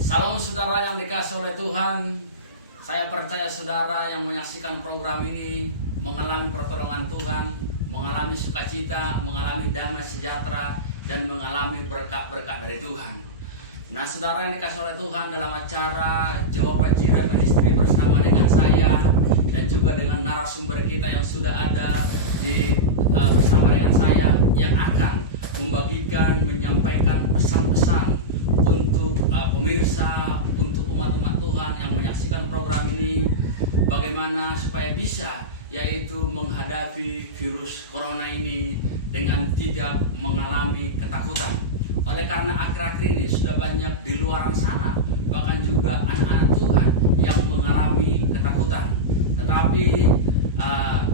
Salam saudara yang dikasihi oleh Tuhan. Saya percaya saudara yang menyaksikan program ini mengalami pertolongan Tuhan, mengalami sukacita, mengalami damai sejahtera, dan mengalami berkat-berkat dari Tuhan. Nah, saudara yang dikasihi oleh Tuhan, dalam acara Jawaban Jiran Ministry bersama dengan saya dan juga dengan narasumber kita yang sudah ada bersama dengan saya yang akan membagikan, menyampaikan pesan-pesan untuk pemirsa, untuk umat-umat Tuhan yang menyaksikan program ini, bagaimana supaya bisa yaitu menghadapi virus corona ini dengan tidak mengalami ketakutan. Oleh karena akhir-akhir ini sudah banyak di luar sana, bahkan juga anak-anak Tuhan yang mengalami ketakutan. Tetapi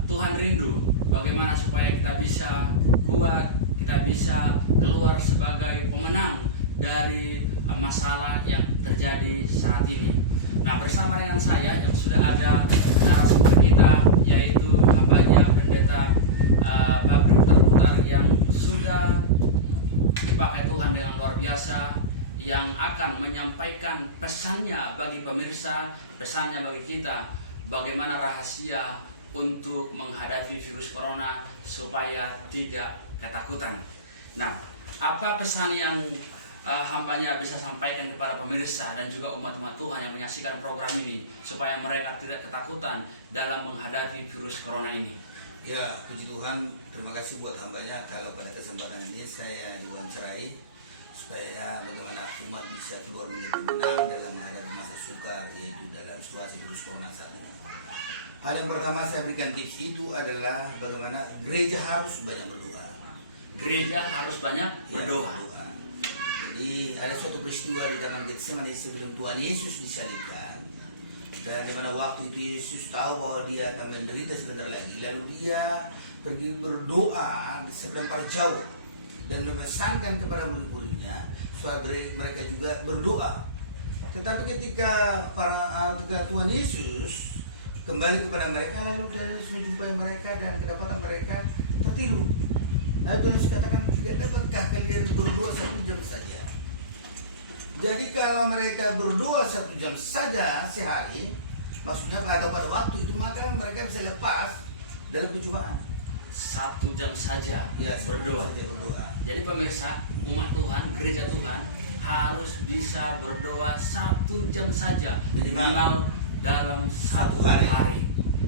Tuhan rindu bagaimana supaya kita bisa kuat, kita bisa keluar sebagai pemenang dari masalah yang terjadi saat ini. Nah, bersama dengan saya yang sudah ada narasumber kita, yaitu hambanya Pendeta Babri Terputar yang sudah dipakai Tuhan dengan luar biasa, yang akan menyampaikan pesannya bagi pemirsa, pesannya bagi kita, bagaimana rahasia untuk menghadapi virus corona supaya tidak ketakutan. Nah, apa pesan yang hambanya bisa sampaikan kepada pemirsa dan juga umat-umat Tuhan yang menyaksikan program ini supaya mereka tidak ketakutan dalam menghadapi virus corona ini? Ya, puji Tuhan, terima kasih buat hambanya kalau pada kesempatan ini saya diwawancarai supaya bagaimana umat bisa keluar menjadi menang dalam menghadapi masa sukar, yaitu dalam situasi virus corona saat ini. Hal yang pertama saya berikan tips itu adalah bagaimana gereja harus banyak berdoa. Gereja harus banyak berdoa. Jadi ada suatu peristiwa di Taman Getsemani sebelum Tuhan Yesus disalibkan, dan di mana waktu itu Yesus tahu bahwa dia akan menderita sebentar lagi, lalu dia pergi berdoa selempar jauh dan memesankan kepada murid-muridnya supaya mereka juga berdoa. Tetapi ketika Tuhan Yesus kembali kepada mereka, lalu dia menjumpai mereka dan kedapatan mereka tertidur. Lalu Tuhan Yesus katakan, dapatkah kalian berdoa 1 jam saja? Jadi kalau mereka berdoa 1 jam saja sehari, maksudnya atau pada waktu itu, maka mereka bisa lepas dalam pencobaan. 1 jam saja Ya, berdoa. Jadi pemirsa, umat Tuhan, gereja Tuhan harus bisa berdoa 1 jam saja minimal dalam 1 hari.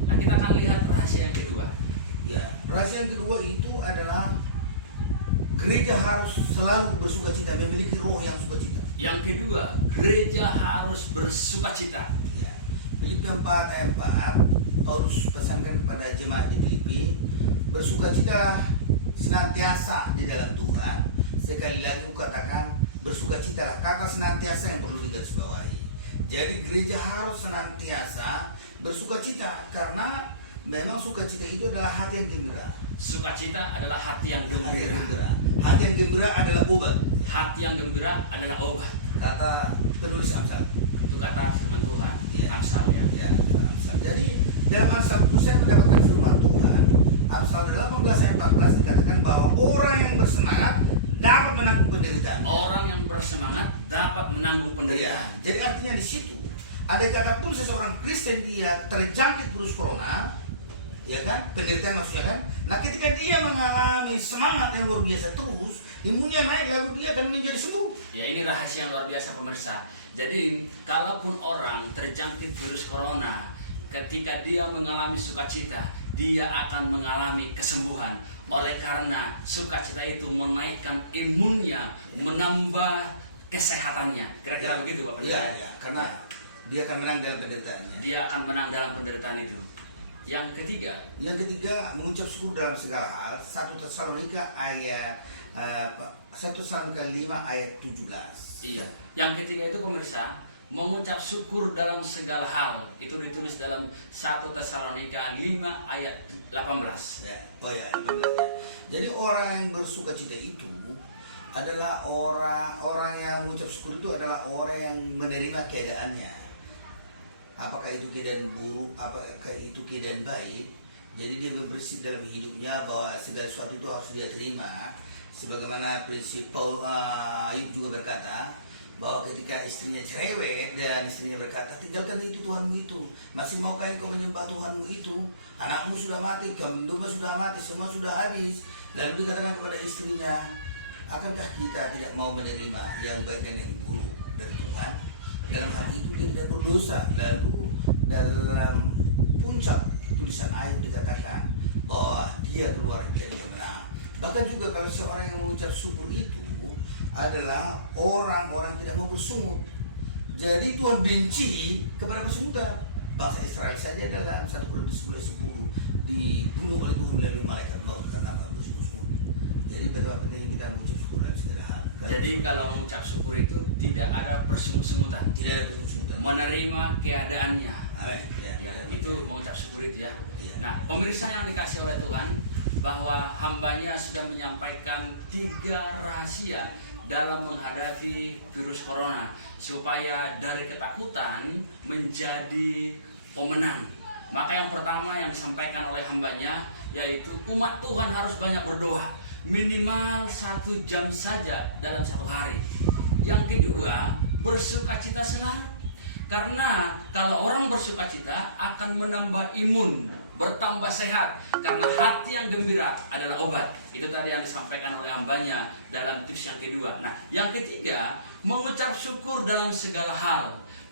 Nah, kita akan lihat rahasia yang kedua. Ya, rahasia yang kedua itu adalah gereja harus selalu bersukacita, memiliki roh yang sukacita. Yang kedua, gereja harus bersukacita. Ya. Filipi 4 ayat 4, Paulus pesankan kepada jemaat di Filipi, bersukacita senantiasa di dalam Tuhan. Sekali lagi kukatakan, bersukacitalah. Kata senantiasa yang perlu digarisbawahi. Jadi gereja harus senantiasa bersukacita, karena memang sukacita itu adalah hati yang gembira. Sukacita adalah hati yang gembira. Hati yang gembira adalah obat. Hati yang gembira adalah obat. Kata penulis Amsal. Itu kata firman Tuhan. Ya. Amsal ya. Ya, Amsal. Jadi dalam Amsal itu saya mendapatkan firman Tuhan. Amsal 18 ayat 14 dikatakan bahwa orang yang bersemangat dapat menanggung penderitaan. Orang yang bersemangat dapat menanggung Ya. penderitaan. Jadi artinya di situ ada kata pun seseorang Kristen dia terjangkit virus corona, ya kan? Penderitaan maksudnya kan? Nah, ketika dia mengalami semangat yang luar biasa terus, imunnya naik, lalu dia akan menjadi sembuh. Ya, ini rahasia yang luar biasa pemirsa. Jadi kalaupun orang terjangkit virus corona, ketika dia mengalami sukacita, dia akan mengalami kesembuhan. Oleh karena sukacita itu menaikkan imunnya, menambah kesehatannya. Kira-kira begitu Pak Pendeta? Ya, karena dia akan menang dalam penderitaannya. Dia akan menang dalam penderitaan itu. Yang ketiga, mengucap syukur dalam segala hal. 1 Tesalonika 5 ayat 17. Iya. Yang ketiga itu pemirsa, mengucap syukur dalam segala hal. Itu ditulis dalam 1 Tesalonika 5 ayat 18. Ya. Oh ya, jadi orang yang bersukacita itu adalah orang yang mengucap syukur itu adalah orang yang menerima keadaannya. Apakah itu keadaan buruk, apakah itu keadaan baik. Jadi dia berprinsip dalam hidupnya bahwa segala sesuatu itu harus dia terima. Sebagaimana prinsip Ayub juga berkata, bahwa ketika istrinya cerewet dan istrinya berkata, tinggalkan itu Tuhanmu itu, masih maukah engkau menyembah Tuhanmu itu, anakmu sudah mati, kambingmu sudah mati, semua sudah habis. Lalu dikatakan kepada istrinya, akankah kita tidak mau menerima yang baik dan yang buruk dari Tuhan? Dalam hal itu dia tidak berdosa. Lalu dalam puncak tulisan ayat dikatakan bahwa dia keluar dari kemenangan. Bahkan juga kalau seorang yang mengucap syukur itu adalah orang-orang tidak mau bersungut. Jadi Tuhan benci kepada persungutan. Bangsa Israel saja dalam 1 Korintus 10 dibunuh oleh Tuhan melalui malaikat maut karena bersungut. Jadi betapa penting kita mengucap syukur dalam segala hal. Jadi kalau mengucap syukur itu tidak ada persungut-sungutan, Tidak ada bersungut. menerima keadaannya. Amin. Ya. Itu mengucap syukur itu ya. Ya. Nah, pemirsa yang dikasih oleh Tuhan, bahwa hambanya sudah menyampaikan 3 rahasia dalam menghadapi virus corona supaya dari ketakutan menjadi pemenang. Maka yang pertama yang disampaikan oleh hambanya yaitu umat Tuhan harus banyak berdoa, minimal 1 jam saja dalam 1 hari. Yang kedua, bersukacita selalu. Karena kalau orang bersukacita akan menambah imun, bertambah sehat. Karena hati yang gembira adalah obat. Itu tadi yang disampaikan oleh hambanya dalam tips yang kedua. Nah, yang ketiga, mengucap syukur dalam segala hal.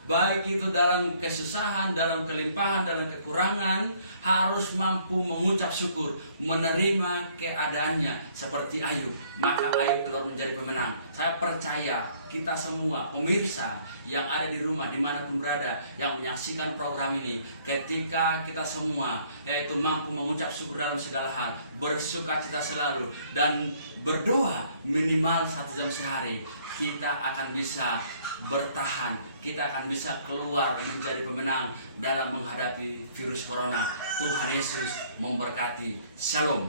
Baik itu dalam kesusahan, dalam kelimpahan, dalam kekurangan, harus mampu mengucap syukur, menerima keadaannya seperti Ayub. Maka Ayub telah menjadi pemenang. Saya percaya kita semua, pemirsa yang ada di rumah, dimanapun berada, yang menyaksikan program ini, ketika kita semua yaitu mampu mengucap syukur dalam segala hal, bersukacita selalu, dan berdoa minimal 1 jam sehari, kita akan bisa bertahan, kita akan bisa keluar menjadi pemenang dalam menghadapi virus corona. Tuhan Yesus memberkati. Shalom.